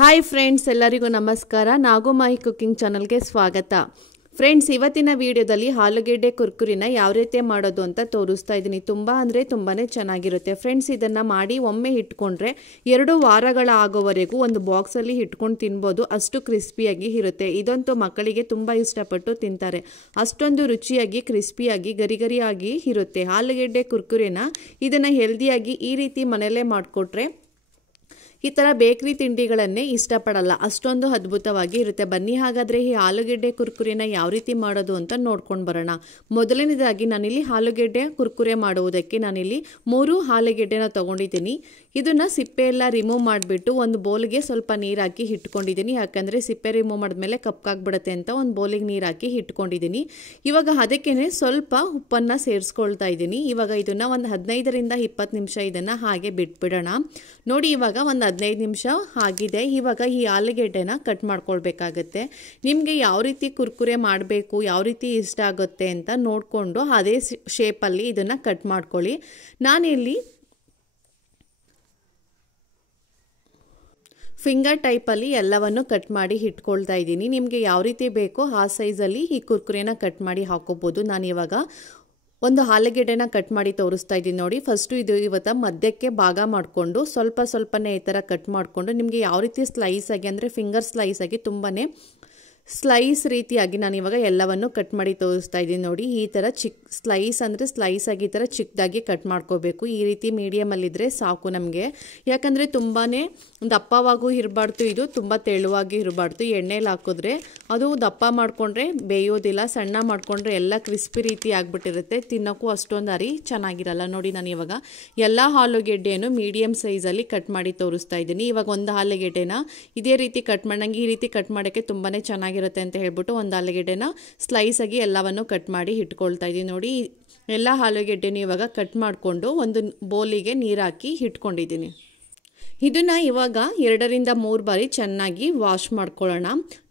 Hi friends, ಎಲ್ಲರಿಗೂ ನಮಸ್ಕಾರ. ನಾಗುಮಾಯಿ cooking ಚಾನಲ್ಗೆ ಸ್ವಾಗತ. ಫ್ರೆಂಡ್ಸ್, ಇವತ್ತಿನ ವಿಡಿಯೋದಲ್ಲಿ ಆಲೂಗೆಡ್ಡೆ ಕುರ್ಕುರಿನ ಯಾವ ರೀತಿ ಮಾಡೋದು ಅಂತ ತೋರಿಸ್ತಾ ಇದ್ದೀನಿ. ತುಂಬಾ ಚೆನ್ನಾಗಿರುತ್ತೆ ಫ್ರೆಂಡ್ಸ್. ಇದನ್ನು ಮಾಡಿ ಒಮ್ಮೆ ಇಟ್ಕೊಂಡ್ರೆ 2 ವಾರಗಳ ಆಗೋವರೆಗೂ ಒಂದು ಬಾಕ್ಸಲ್ಲಿ ಇಟ್ಕೊಂಡು ತಿನ್ಬೋದು. ಅಷ್ಟು ಕ್ರಿಸ್ಪಿಯಾಗಿ ಇರುತ್ತೆ. ಇದಂತೂ ಮಕ್ಕಳಿಗೆ ತುಂಬ ಇಷ್ಟಪಟ್ಟು ತಿಂತಾರೆ. ಅಷ್ಟೊಂದು ರುಚಿಯಾಗಿ ಕ್ರಿಸ್ಪಿಯಾಗಿ ಗರಿಗರಿಯಾಗಿ ಇರುತ್ತೆ. ಆಲೂಗೆಡ್ಡೆ ಕುರ್ಕುರಿನ ಇದನ್ನು ಹೆಲ್ದಿಯಾಗಿ ಈ ರೀತಿ ಮನೆಯಲ್ಲೇ ಮಾಡಿಕೊಟ್ರೆ ಈ ಥರ ಬೇಕ್ರಿ ತಿಂಡಿಗಳನ್ನೇ ಇಷ್ಟಪಡಲ್ಲ, ಅಷ್ಟೊಂದು ಅದ್ಭುತವಾಗಿ ಇರುತ್ತೆ. ಬನ್ನಿ ಹಾಗಾದರೆ ಈ ಆಲೂಗೆಡ್ಡೆ ಕುರ್ಕುರಿನ ಯಾವ ರೀತಿ ಮಾಡೋದು ಅಂತ ನೋಡ್ಕೊಂಡು ಬರೋಣ. ಮೊದಲನೇದಾಗಿ ನಾನಿಲ್ಲಿ ಆಲೂಗೆಡ್ಡೆ ಕುರ್ಕುರೆ ಮಾಡುವುದಕ್ಕೆ ನಾನಿಲ್ಲಿ 3 ಆಲೂಗೆಡ್ಡೆನ ತೊಗೊಂಡಿದ್ದೀನಿ. ಇದನ್ನು ಸಿಪ್ಪೆ ಎಲ್ಲ ರಿಮೂವ್ ಮಾಡಿಬಿಟ್ಟು ಒಂದು ಬೌಲ್ಗೆ ಸ್ವಲ್ಪ ನೀರು ಹಾಕಿ ಇಟ್ಕೊಂಡಿದ್ದೀನಿ. ಯಾಕಂದರೆ ಸಿಪ್ಪೆ ರಿಮೂವ್ ಮಾಡಿದ್ಮೇಲೆ ಕಪ್ಪಾಗ್ಬಿಡುತ್ತೆ ಅಂತ ಒಂದು ಬೌಲಿಗೆ ನೀರು ಹಾಕಿ ಇಟ್ಕೊಂಡಿದ್ದೀನಿ. ಇವಾಗ ಅದಕ್ಕೇ ಸ್ವಲ್ಪ ಉಪ್ಪನ್ನು ಸೇರಿಸ್ಕೊಳ್ತಾ ಇದ್ದೀನಿ. ಇವಾಗ ಇದನ್ನು ಒಂದು 15ರಿಂದ 20 ನಿಮಿಷ ಇದನ್ನು ಹಾಗೆ ಬಿಟ್ಬಿಡೋಣ. ನೋಡಿ, ಇವಾಗ ಒಂದು 15 ನಿಮಿಷ ಆಗಿದೆ. ಇವಾಗ ಈ ಆಲೂಗೆಡ್ಡೆನ ಕಟ್ ಮಾಡ್ಕೊಳ್ಬೇಕಾಗತ್ತೆ. ನಿಮಗೆ ಯಾವ ರೀತಿ ಕುರ್ಕುರೆ ಮಾಡಬೇಕು, ಯಾವ ರೀತಿ ಇಷ್ಟ ಆಗುತ್ತೆ ಅಂತ ನೋಡಿಕೊಂಡು ಅದೇ ಶೇಪಲ್ಲಿ ಇದನ್ನು ಕಟ್ ಮಾಡ್ಕೊಳ್ಳಿ. ನಾನಿಲ್ಲಿ ಫಿಂಗರ್ ಟೈಪಲ್ಲಿ ಎಲ್ಲವನ್ನು ಕಟ್ ಮಾಡಿ ಇಟ್ಕೊಳ್ತಾ ಇದ್ದೀನಿ. ನಿಮಗೆ ಯಾವ ರೀತಿ ಬೇಕೋ ಆ ಸೈಜಲ್ಲಿ ಈ ಕುರ್ಕುರೆನ ಕಟ್ ಮಾಡಿ ಹಾಕೋಬೋದು. ನಾನು ಇವಾಗ ಒಂದು ಆಲೂಗೆಡ್ಡೆನ ಕಟ್ ಮಾಡಿ ತೋರಿಸ್ತಾ ಇದ್ದೀನಿ ನೋಡಿ. ಫಸ್ಟು ಇವತ್ತು ಮಧ್ಯಕ್ಕೆ ಭಾಗ ಮಾಡಿಕೊಂಡು ಸ್ವಲ್ಪನೇ ಈ ಥರ ಕಟ್ ಮಾಡಿಕೊಂಡು ನಿಮಗೆ ಯಾವ ರೀತಿ ಸ್ಲೈಸ್ ಆಗಿ ಅಂದರೆ ಫಿಂಗರ್ ಸ್ಲೈಸ್ ಆಗಿ ತುಂಬಾ ಸ್ಲೈಸ್ ರೀತಿಯಾಗಿ ನಾನು ಇವಾಗ ಎಲ್ಲವನ್ನು ಕಟ್ ಮಾಡಿ ತೋರಿಸ್ತಾ ಇದ್ದೀನಿ ನೋಡಿ. ಈ ಥರ ಸ್ಲೈಸ್ ಅಂದರೆ ಸ್ಲೈಸ್ ಆಗಿ ಈ ಥರ ಚಿಕ್ಕದಾಗಿ ಕಟ್ ಮಾಡ್ಕೋಬೇಕು. ಈ ರೀತಿ ಮೀಡಿಯಮಲ್ಲಿದ್ದರೆ ಸಾಕು ನಮಗೆ. ಯಾಕಂದರೆ ತುಂಬಾ ದಪ್ಪವಾಗೂ ಇರಬಾರ್ದು, ಇದು ತುಂಬ ತೆಳುವಾಗಿ ಇರಬಾರ್ದು. ಎಣ್ಣೆಲಿ ಹಾಕಿದ್ರೆ ಅದು ದಪ್ಪ ಮಾಡಿಕೊಂಡ್ರೆ ಬೇಯೋದಿಲ್ಲ, ಸಣ್ಣ ಮಾಡಿಕೊಂಡ್ರೆ ಎಲ್ಲ ಕ್ರಿಸ್ಪಿ ರೀತಿ ಆಗಿಬಿಟ್ಟಿರುತ್ತೆ. ತಿನ್ನೋಕ್ಕೂ ಅಷ್ಟೊಂದು ಚೆನ್ನಾಗಿರಲ್ಲ. ನೋಡಿ, ನಾನು ಇವಾಗ ಎಲ್ಲ ಆಲೂಗೆಡ್ಡೆಯನ್ನು ಮೀಡಿಯಮ್ ಸೈಜಲ್ಲಿ ಕಟ್ ಮಾಡಿ ತೋರಿಸ್ತಾ ಇದ್ದೀನಿ. ಇವಾಗ ಒಂದು ಆಲೂಗೆಡ್ಡೆನ ಇದೇ ರೀತಿ ಕಟ್ ಮಾಡಂಗೆ ಈ ರೀತಿ ಕಟ್ ಮಾಡೋಕ್ಕೆ ತುಂಬಾ ಚೆನ್ನಾಗಿರುತ್ತೆ ಅಂತ ಹೇಳ್ಬಿಟ್ಟು ಒಂದು ಆಲೂಗೆಡ್ಡೆನ ಸ್ಲೈಸ್ ಆಗಿ ಎಲ್ಲವನ್ನು ಕಟ್ ಮಾಡಿ ಇಟ್ಕೊಳ್ತಾ ಇದ್ದೀನಿ ನೋಡಿ. ಎಲ್ಲ ಆಲೂಗೆಡ್ಡೆನೂ ಇವಾಗ ಕಟ್ ಮಾಡಿಕೊಂಡು ಒಂದು ಬೌಲಿಗೆ ನೀರು ಹಾಕಿ ಇಟ್ಕೊಂಡಿದ್ದೀನಿ. ಇದನ್ನು ಇವಾಗ 2ರಿಂದ 3 ಬಾರಿ ಚೆನ್ನಾಗಿ ವಾಶ್ ಮಾಡ್ಕೊಳ್ಳೋಣ.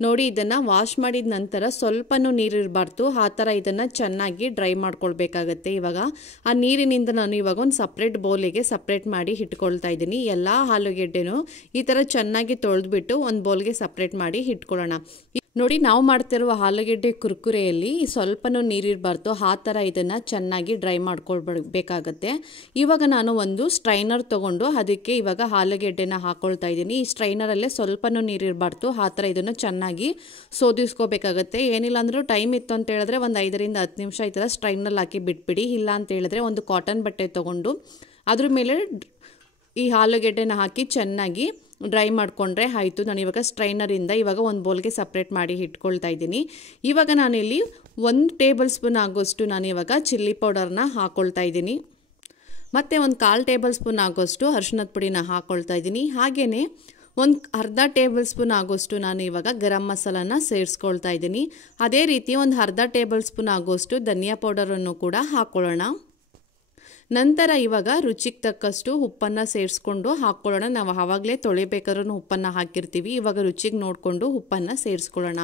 ನೋಡಿ, ಇದನ್ನು ವಾಶ್ ಮಾಡಿದ ನಂತರ ಸ್ವಲ್ಪನೂ ನೀರಿರಬಾರ್ದು, ಆ ಥರ ಇದನ್ನು ಚೆನ್ನಾಗಿ ಡ್ರೈ ಮಾಡ್ಕೊಳ್ಬೇಕಾಗತ್ತೆ. ಇವಾಗ ಆ ನೀರಿನಿಂದ ನಾನು ಇವಾಗ ಒಂದು ಸಪ್ರೇಟ್ ಬೌಲಿಗೆ ಸಪ್ರೇಟ್ ಮಾಡಿ ಇಟ್ಕೊಳ್ತಾ ಇದ್ದೀನಿ. ಎಲ್ಲ ಆಲೂಗೆಡ್ಡೆನೂ ಈ ಥರ ಚೆನ್ನಾಗಿ ತೊಳೆದ್ಬಿಟ್ಟು ಒಂದು ಬೌಲ್ಗೆ ಸಪ್ರೇಟ್ ಮಾಡಿ ಇಟ್ಕೊಳ್ಳೋಣ. ನೋಡಿ, ನಾವು ಮಾಡ್ತಿರುವ ಆಲೂಗೆಡ್ಡೆ ಕುರ್ಕುರೆಯಲ್ಲಿ ಸ್ವಲ್ಪನೂ ನೀರಿರಬಾರ್ದು, ಆ ಥರ ಇದನ್ನು ಚೆನ್ನಾಗಿ ಡ್ರೈ ಮಾಡ್ಕೊಳ್ಬೇಕಾಗತ್ತೆ. ಇವಾಗ ನಾನು ಒಂದು ಸ್ಟ್ರೈನರ್ ತೊಗೊಂಡು ಅದಕ್ಕೆ ಇವಾಗ ಆಲೂಗೆಡ್ಡೆನ ಹಾಕೊಳ್ತಾ ಇದ್ದೀನಿ. ಈ ಸ್ಟ್ರೈನರಲ್ಲೇ ಸ್ವಲ್ಪನೂ ನೀರಿರಬಾರ್ದು, ಆ ಥರ ಇದನ್ನು ಚೆನ್ನಾಗಿ ಸೋದಿಸ್ಕೋಬೇಕಾಗತ್ತೆ. ಏನಿಲ್ಲ ಅಂದರೂ ಟೈಮ್ ಇತ್ತು ಅಂತ ಹೇಳಿದ್ರೆ ಒಂದು 5ರಿಂದ 10 ನಿಮಿಷ ಈ ಥರ ಸ್ಟ್ರೈನಲ್ಲಿ ಹಾಕಿ ಬಿಟ್ಬಿಡಿ. ಇಲ್ಲ ಅಂತ ಹೇಳಿದ್ರೆ ಒಂದು ಕಾಟನ್ ಬಟ್ಟೆ ತೊಗೊಂಡು ಅದ್ರ ಮೇಲೆ ಈ ಆಲೂಗೆಡ್ಡೆನ ಹಾಕಿ ಚೆನ್ನಾಗಿ ಡ್ರೈ ಮಾಡಿಕೊಂಡ್ರೆ ಆಯಿತು. ನಾನು ಇವಾಗ ಸ್ಟ್ರೈನರಿಂದ ಇವಾಗ ಒಂದು ಬೌಲ್ಗೆ ಸಪ್ರೇಟ್ ಮಾಡಿ ಇಟ್ಕೊಳ್ತಾ ಇದ್ದೀನಿ. ಇವಾಗ ನಾನಿಲ್ಲಿ 1 ಟೇಬಲ್ ಸ್ಪೂನ್ ಆಗೋಷ್ಟು ನಾನು ಇವಾಗ ಚಿಲ್ಲಿ ಪೌಡರ್ನ ಹಾಕ್ಕೊಳ್ತಾ ಇದ್ದೀನಿ. ಮತ್ತು ಒಂದು 1/4 ಟೇಬಲ್ ಸ್ಪೂನ್ ಆಗೋಷ್ಟು ಅರಿಶಿಣದ ಪುಡಿನ ಹಾಕ್ಕೊಳ್ತಾ ಇದ್ದೀನಿ. ಹಾಗೆಯೇ ಒಂದು ಅರ್ಧ ಟೇಬಲ್ ಸ್ಪೂನ್ ಆಗೋಷ್ಟು ನಾನು ಇವಾಗ ಗರಂ ಮಸಾಲಾನ ಸೇರಿಸ್ಕೊಳ್ತಾ ಇದ್ದೀನಿ. ಅದೇ ರೀತಿ ಒಂದು ಅರ್ಧ ಟೇಬಲ್ ಸ್ಪೂನ್ ಆಗೋಷ್ಟು ಧನಿಯಾ ಪೌಡರನ್ನು ಕೂಡ ಹಾಕ್ಕೊಳ್ಳೋಣ. ನಂತರ ಇವಾಗ ರುಚಿಗೆ ತಕ್ಕಷ್ಟು ಉಪ್ಪನ್ನು ಸೇರಿಸ್ಕೊಂಡು ಹಾಕ್ಕೊಳ್ಳೋಣ. ನಾವು ಆವಾಗಲೇ ತೊಳಿಬೇಕಾದ್ರೂ ಉಪ್ಪನ್ನು ಹಾಕಿರ್ತೀವಿ. ಇವಾಗ ರುಚಿಗೆ ನೋಡಿಕೊಂಡು ಉಪ್ಪನ್ನು ಸೇರಿಸ್ಕೊಳ್ಳೋಣ.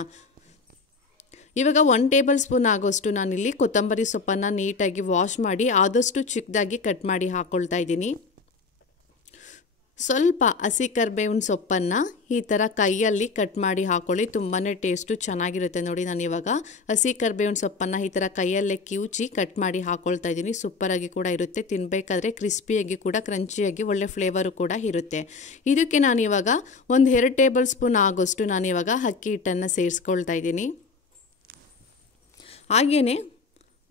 ಇವಾಗ 1 ಟೇಬಲ್ ಸ್ಪೂನ್ ಆಗೋಷ್ಟು ನಾನಿಲ್ಲಿ ಕೊತ್ತಂಬರಿ ಸೊಪ್ಪನ್ನು ನೀಟಾಗಿ ವಾಶ್ ಮಾಡಿ ಆದಷ್ಟು ಚಿಕ್ಕದಾಗಿ ಕಟ್ ಮಾಡಿ ಹಾಕ್ಕೊಳ್ತಾ ಇದ್ದೀನಿ. ಸ್ವಲ್ಪ ಹಸಿ ಕರಿಬೇವಿನ ಸೊಪ್ಪನ್ನು ಈ ಥರ ಕೈಯಲ್ಲಿ ಕಟ್ ಮಾಡಿ ಹಾಕ್ಕೊಳ್ಳಿ. ತುಂಬಾ ಟೇಸ್ಟು ಚೆನ್ನಾಗಿರುತ್ತೆ. ನೋಡಿ, ನಾನು ಇವಾಗ ಹಸಿ ಕರಿಬೇವಿನ ಸೊಪ್ಪನ್ನು ಈ ಥರ ಕೈಯಲ್ಲೇ ಕಿವುಚಿ ಕಟ್ ಮಾಡಿ ಹಾಕ್ಕೊಳ್ತಾ ಇದ್ದೀನಿ. ಸೂಪರಾಗಿ ಕೂಡ ಇರುತ್ತೆ. ತಿನ್ನಬೇಕಾದ್ರೆ ಕ್ರಿಸ್ಪಿಯಾಗಿ ಕೂಡ ಕ್ರಂಚಿಯಾಗಿ ಒಳ್ಳೆ ಫ್ಲೇವರು ಕೂಡ ಇರುತ್ತೆ. ಇದಕ್ಕೆ ನಾನಿವಾಗ ಒಂದು 2 ಟೇಬಲ್ ಸ್ಪೂನ್ ಆಗೋಷ್ಟು ನಾನಿವಾಗ ಅಕ್ಕಿ ಹಿಟ್ಟನ್ನು ಸೇರಿಸ್ಕೊಳ್ತಾ ಇದ್ದೀನಿ. ಹಾಗೆಯೇ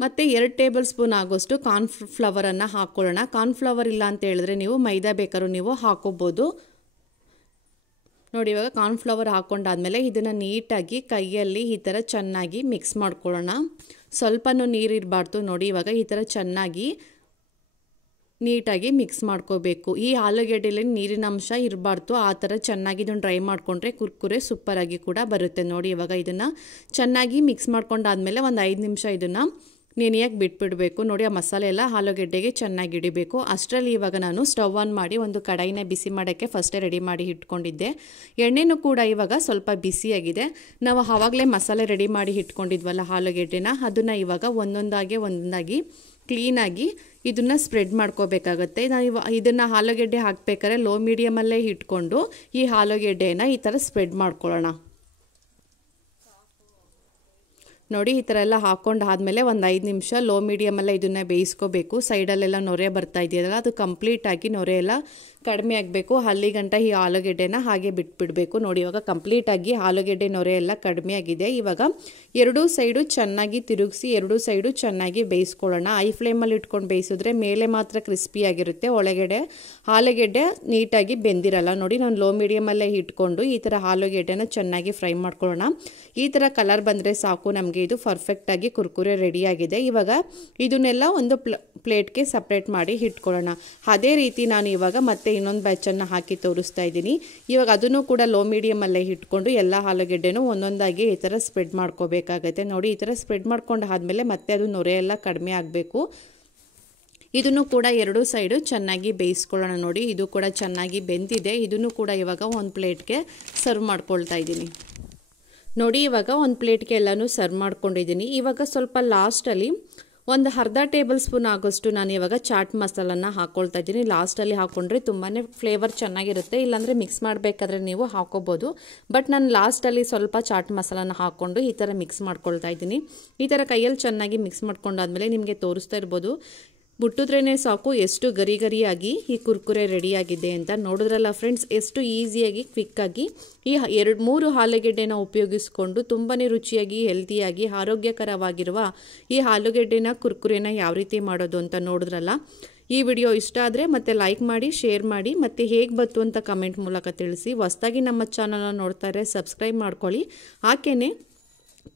ಮತ್ತು 2 ಟೇಬಲ್ ಸ್ಪೂನ್ ಆಗೋಷ್ಟು ಕಾರ್ನ್ಫ್ಲವರನ್ನು ಹಾಕ್ಕೊಳ್ಳೋಣ. ಕಾರ್ನ್ಫ್ಲವರ್ ಇಲ್ಲ ಅಂತ ಹೇಳಿದ್ರೆ ನೀವು ಮೈದಾ ಬೇಕಾದ್ರೂ ನೀವು ಹಾಕೋಬೋದು. ನೋಡಿ, ಇವಾಗ ಕಾರ್ನ್ಫ್ಲವರ್ ಹಾಕ್ಕೊಂಡಾದ್ಮೇಲೆ ಇದನ್ನು ನೀಟಾಗಿ ಕೈಯಲ್ಲಿ ಈ ಥರ ಚೆನ್ನಾಗಿ ಮಿಕ್ಸ್ ಮಾಡ್ಕೊಳ್ಳೋಣ. ಸ್ವಲ್ಪನೂ ನೀರಿರಬಾರ್ದು. ನೋಡಿ, ಇವಾಗ ಈ ಥರ ಚೆನ್ನಾಗಿ ನೀಟಾಗಿ ಮಿಕ್ಸ್ ಮಾಡ್ಕೋಬೇಕು. ಈ ಆಲೂಗೆಡ್ಡೆಯಲ್ಲಿ ನೀರಿನ ಅಂಶ ಇರಬಾರ್ದು, ಆ ಥರ ಚೆನ್ನಾಗಿ ಇದನ್ನು ಡ್ರೈ ಮಾಡಿಕೊಂಡ್ರೆ ಕುರ್ಕುರೆ ಸೂಪರಾಗಿ ಕೂಡ ಬರುತ್ತೆ. ನೋಡಿ, ಇವಾಗ ಇದನ್ನು ಚೆನ್ನಾಗಿ ಮಿಕ್ಸ್ ಮಾಡ್ಕೊಂಡಾದ್ಮೇಲೆ ಒಂದು 5 ನಿಮಿಷ ಇದನ್ನು ನೆನೆಯಕ್ಕೆ ಬಿಟ್ಬಿಡಬೇಕು. ನೋಡಿ, ಆ ಮಸಾಲೆ ಎಲ್ಲ ಆಲೂಗೆಡ್ಡೆಗೆ ಚೆನ್ನಾಗಿ ಹಿಡಿಬೇಕು. ಅಷ್ಟರಲ್ಲಿ ಇವಾಗ ನಾನು ಸ್ಟವ್ ಆನ್ ಮಾಡಿ ಒಂದು ಕಡಾಯಿನ ಬಿಸಿ ಮಾಡೋಕ್ಕೆ ಫಸ್ಟೇ ರೆಡಿ ಮಾಡಿ ಇಟ್ಕೊಂಡಿದ್ದೆ. ಎಣ್ಣೆನೂ ಕೂಡ ಇವಾಗ ಸ್ವಲ್ಪ ಬಿಸಿಯಾಗಿದೆ. ನಾವು ಆವಾಗಲೇ ಮಸಾಲೆ ರೆಡಿ ಮಾಡಿ ಇಟ್ಕೊಂಡಿದ್ವಲ್ಲ ಆಲೂಗೆಡ್ಡೆನ, ಅದನ್ನು ಇವಾಗ ಒಂದೊಂದಾಗಿ ಕ್ಲೀನಾಗಿ ಇದನ್ನು ಸ್ಪ್ರೆಡ್ ಮಾಡ್ಕೋಬೇಕಾಗತ್ತೆ. ನಾವು ಇದನ್ನು ಆಲೂಗೆಡ್ಡೆ ಹಾಕಬೇಕಾದ್ರೆ ಲೋ ಮೀಡಿಯಮಲ್ಲೇ ಇಟ್ಕೊಂಡು ಈ ಆಲೂಗೆಡ್ಡೆನ ಈ ಥರ ಸ್ಪ್ರೆಡ್ ಮಾಡ್ಕೊಳ್ಳೋಣ. ನೋಡಿ ಈ ಥರ ಎಲ್ಲ ಹಾಕ್ಕೊಂಡು ಆದಮೇಲೆ ಒಂದು 5 ನಿಮಿಷ ಲೋ ಮೀಡಿಯಮಲ್ಲೇ ಇದನ್ನು ಬೇಯಿಸ್ಕೋಬೇಕು. ಸೈಡಲ್ಲೆಲ್ಲ ನೊರೆ ಬರ್ತಾ ಇದೆಯಲ್ಲ ಅದು ಕಂಪ್ಲೀಟಾಗಿ ನೊರೆ ಎಲ್ಲ ಕಡಿಮೆ ಆಗಬೇಕು. ಅಲ್ಲಿಗಂಟ ಈ ಆಲೂಗೆಡ್ಡೆನ ಹಾಗೆ ಬಿಟ್ಬಿಡಬೇಕು. ನೋಡಿ ಇವಾಗ ಕಂಪ್ಲೀಟಾಗಿ ಆಲೂಗೆಡ್ಡೆ ನೊರೆ ಎಲ್ಲ ಕಡಿಮೆ ಆಗಿದೆ. ಇವಾಗ ಎರಡೂ ಸೈಡು ಚೆನ್ನಾಗಿ ತಿರುಗಿಸಿ ಎರಡೂ ಸೈಡು ಚೆನ್ನಾಗಿ ಬೇಯಿಸ್ಕೊಳ್ಳೋಣ. ಐ ಫ್ಲೇಮಲ್ಲಿ ಇಟ್ಕೊಂಡು ಬೇಯಿಸಿದ್ರೆ ಮೇಲೆ ಮಾತ್ರ ಕ್ರಿಸ್ಪಿಯಾಗಿರುತ್ತೆ, ಒಳಗಡೆ ಆಲೂಗೆಡ್ಡೆ ನೀಟಾಗಿ ಬೆಂದಿರಲ್ಲ. ನೋಡಿ ನಾನು ಲೋ ಮೀಡಿಯಮಲ್ಲೇ ಇಟ್ಕೊಂಡು ಈ ಥರ ಆಲೂಗೆಡ್ಡೆನ ಚೆನ್ನಾಗಿ ಫ್ರೈ ಮಾಡ್ಕೊಳ್ಳೋಣ. ಈ ಥರ ಕಲರ್ ಬಂದರೆ ಸಾಕು, ನಮಗೆ ಇದು ಪರ್ಫೆಕ್ಟಾಗಿ ಕುರ್ಕುರೆ ರೆಡಿಯಾಗಿದೆ. ಇವಾಗ ಇದನ್ನೆಲ್ಲ ಒಂದು ಪ್ಲೇಟ್ಗೆ ಸಪ್ರೇಟ್ ಮಾಡಿ ಇಟ್ಕೊಳ್ಳೋಣ. ಅದೇ ರೀತಿ ನಾನು ಇವಾಗ ಮತ್ತೆ ಇನ್ನೊಂದು ಬ್ಯಾಚನ್ನು ಹಾಕಿ ತೋರಿಸ್ತಾ ಇದ್ದೀನಿ. ಇವಾಗ ಅದನ್ನು ಕೂಡ ಲೋ ಮೀಡಿಯಮಲ್ಲೇ ಇಟ್ಕೊಂಡು ಎಲ್ಲ ಆಲೂಗೆಡ್ಡೆನೂ ಒಂದೊಂದಾಗಿ ಈ ಥರ ಸ್ಪ್ರೆಡ್ ಮಾಡ್ಕೋಬೇಕಾಗತ್ತೆ. ನೋಡಿ ಈ ಥರ ಸ್ಪ್ರೆಡ್ ಮಾಡ್ಕೊಂಡು ಆದಮೇಲೆ ಮತ್ತೆ ಅದು ನೊರೆ ಎಲ್ಲ ಕಡಿಮೆ ಆಗಬೇಕು. ಇದನ್ನು ಕೂಡ ಎರಡೂ ಸೈಡು ಚೆನ್ನಾಗಿ ಬೇಯಿಸ್ಕೊಳ್ಳೋಣ. ನೋಡಿ ಇದು ಕೂಡ ಚೆನ್ನಾಗಿ ಬೆಂದಿದೆ. ಇದನ್ನು ಕೂಡ ಇವಾಗ ಒಂದು ಪ್ಲೇಟ್ಗೆ ಸರ್ವ್ ಮಾಡ್ಕೊಳ್ತಾ ಇದ್ದೀನಿ. ನೋಡಿ ಇವಾಗ ಒಂದು ಪ್ಲೇಟ್ಗೆ ಎಲ್ಲನೂ ಸರ್ವ್ ಮಾಡ್ಕೊಂಡಿದ್ದೀನಿ. ಇವಾಗ ಸ್ವಲ್ಪ ಲಾಸ್ಟಲ್ಲಿ ಒಂದು ಅರ್ಧ ಟೇಬಲ್ ಸ್ಪೂನ್ ಆಗೋಷ್ಟು ನಾನು ಇವಾಗ ಚಾಟ್ ಮಸಾಲನ ಹಾಕ್ಕೊಳ್ತಾ ಇದ್ದೀನಿ. ಲಾಸ್ಟಲ್ಲಿ ಹಾಕ್ಕೊಂಡ್ರೆ ತುಂಬಾ ಫ್ಲೇವರ್ ಚೆನ್ನಾಗಿರುತ್ತೆ. ಇಲ್ಲಾಂದರೆ ಮಿಕ್ಸ್ ಮಾಡಬೇಕಾದ್ರೆ ನೀವು ಹಾಕೋಬೋದು. ಬಟ್ ನಾನು ಲಾಸ್ಟಲ್ಲಿ ಸ್ವಲ್ಪ ಚಾಟ್ ಮಸಾಲನ ಹಾಕ್ಕೊಂಡು ಈ ಥರ ಮಿಕ್ಸ್ ಮಾಡ್ಕೊಳ್ತಾ ಇದ್ದೀನಿ. ಈ ಥರ ಕೈಯಲ್ಲಿ ಚೆನ್ನಾಗಿ ಮಿಕ್ಸ್ ಮಾಡ್ಕೊಂಡಾದ್ಮೇಲೆ ನಿಮಗೆ ತೋರಿಸ್ತಾ ಇರ್ಬೋದು, ಮುಟ್ಟಿದ್ರೇ ಸಾಕು ಎಷ್ಟು ಗರಿ ಗರಿಯಾಗಿ ಈ ಕುರ್ಕುರೆ ರೆಡಿಯಾಗಿದೆ ಅಂತ. ನೋಡಿದ್ರಲ್ಲ ಫ್ರೆಂಡ್ಸ್, ಎಷ್ಟು ಈಸಿಯಾಗಿ ಕ್ವಿಕ್ಕಾಗಿ ಈ 2-3 ಆಲೂಗೆಡ್ಡೆನ ಉಪಯೋಗಿಸ್ಕೊಂಡು ತುಂಬಾ ರುಚಿಯಾಗಿ ಹೆಲ್ತಿಯಾಗಿ ಆರೋಗ್ಯಕರವಾಗಿರುವ ಈ ಆಲೂಗೆಡ್ಡೆನ ಕುರ್ಕುರೆನ ಯಾವ ರೀತಿ ಮಾಡೋದು ಅಂತ ನೋಡಿದ್ರಲ್ಲ. ಈ ವಿಡಿಯೋ ಇಷ್ಟ ಆದರೆ ಮತ್ತೆ ಲೈಕ್ ಮಾಡಿ, ಶೇರ್ ಮಾಡಿ, ಮತ್ತು ಹೇಗೆ ಬಂತು ಅಂತ ಕಮೆಂಟ್ ಮೂಲಕ ತಿಳಿಸಿ. ಹೊಸದಾಗಿ ನಮ್ಮ ಚಾನಲ್ನ ನೋಡ್ತಾರೆ ಸಬ್ಸ್ಕ್ರೈಬ್ ಮಾಡ್ಕೊಳ್ಳಿ. ಹಾಗೆಯೇ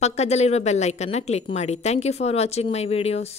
ಪಕ್ಕದಲ್ಲಿರುವ ಬೆಲ್ ಐಕನ್ನ ಕ್ಲಿಕ್ ಮಾಡಿ. Thank you for watching my videos.